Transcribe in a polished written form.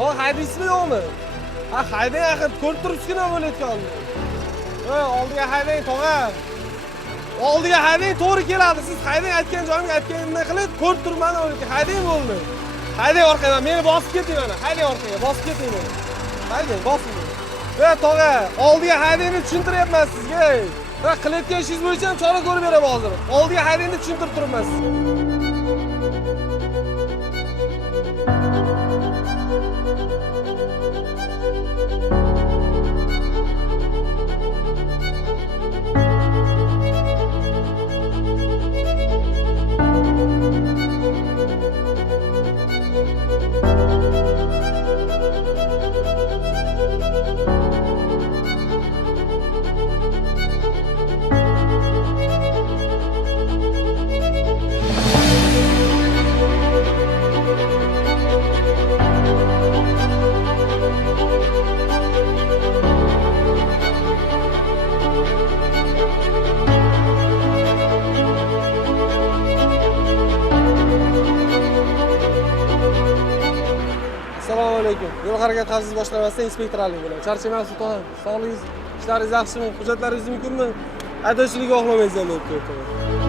Tog'a haydaysizmi yo'qmi? Ha, haydang axir, ko'rib turibsizmi bo'layotganini. Oldiga haydang tog'a. Oldiga haydang, to'g'ri keladi. Siz haydang, aytgan joyimga aytganimni qilib, ko'rib turibman o'zi. Haydang bo'ldi. Haydang orqadan, meni bosib keting mana. Haydang orqaga, bosib keting meni. Haydang, bosing. Tog'a, oldiga haydangni tushuntiryapman sizga. Va qilayotgan ishingiz bo'yicha ham chora ko'rib beraman hozir. Oldiga haydangni tushuntirib turibman sizga. Assalomu alaykum. Yo'l harakat xavfsizlik boshqarmasida inspektorlik bo'laman. Charchamayapsiz, tog'a. Sog'ligingiz, ishlaringiz yaxshimi? Hujjatlaringiz mumkinmi? Haydovchilik guvohnomangiz ham bo'lib turibdi.